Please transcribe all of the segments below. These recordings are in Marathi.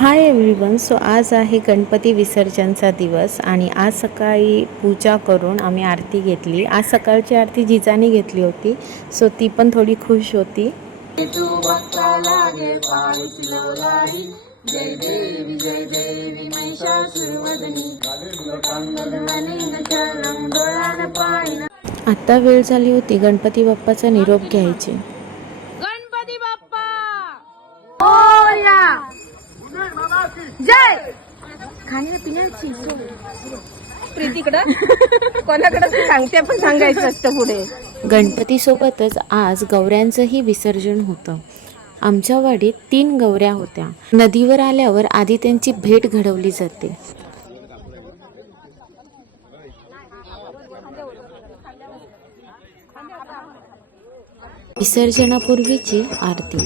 हाय एव्हरीवन सो आज आहे गणपती विसर्जनचा दिवस आणि आज सकाळी पूजा करून आम्ही आरती घेतली. आज सकाळची आरती जिजाने घेतली होती. सो ती पण थोडी खुश होती. आत्ता आता वेळ झाली होती गणपती बाप्पाचा निरोप घ्यायचे. जय! खाण्यापिण्याची प्रीतीकडं? कोणाकडे? सांगते पण सांगायचं असतं पुढे. गणपतीसोबतच आज गौऱ्यांचंही विसर्जन होतं. आमच्या वाडीत तीन गौऱ्या होत्या. नदीवर आल्यावर आधी त्यांची भेट घडवली जाते. विसर्जनापूर्वीची आरती.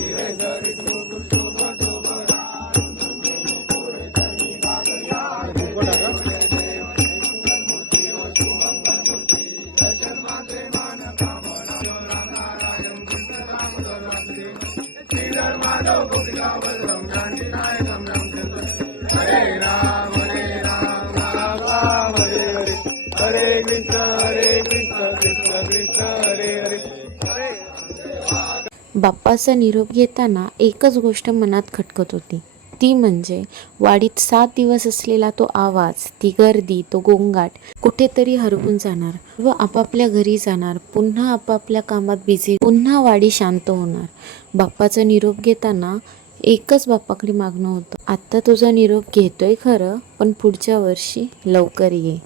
बाप्पाचा निरोप घेताना एकच गोष्ट मनात खटकत होती. ती म्हणजे वाडीत सात दिवस असलेला तो आवाज ती गर्दी तो गोंगाट कुठेतरी हरवून जाणार व आपापल्या घरी जाणार पुन्हा आपापल्या कामात बिझी पुन्हा वाडी शांत होणार. बाप्पाचा निरोप घेताना एकच बाप्पाकडे मागणं होतं. आत्ता तुझा निरोप घेतोय खरं पण पुढच्या वर्षी लवकर ये.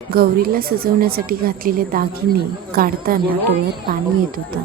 गौरीला सजवण्यासाठी घातलेले दागिने काढताना डोळ्यात पाणी येत होतं.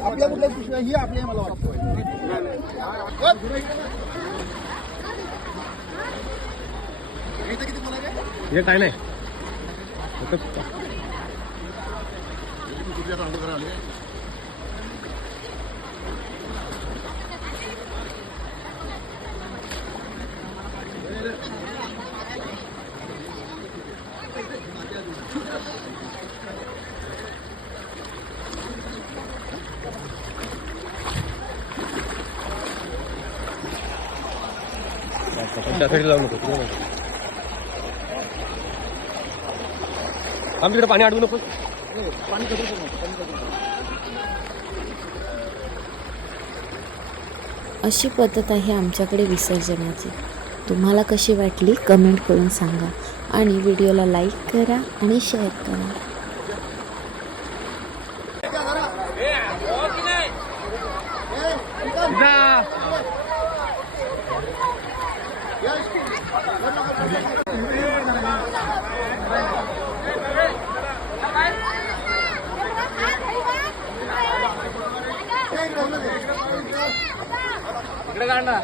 आपल्या कुठल्या पिशव्या ही आपल्या मला वाटतं हे काय नाही. त्यासाठी लावू नको आमच्याकडे पाणी अडवू नको अशी पद्धत आहे आमच्याकडे विसर्जनाची. तुम्हाला कशी वाटली कमेंट करून सांगा आणि व्हिडिओला लाईक करा आणि शेअर करा. ఇక్కడ కాండా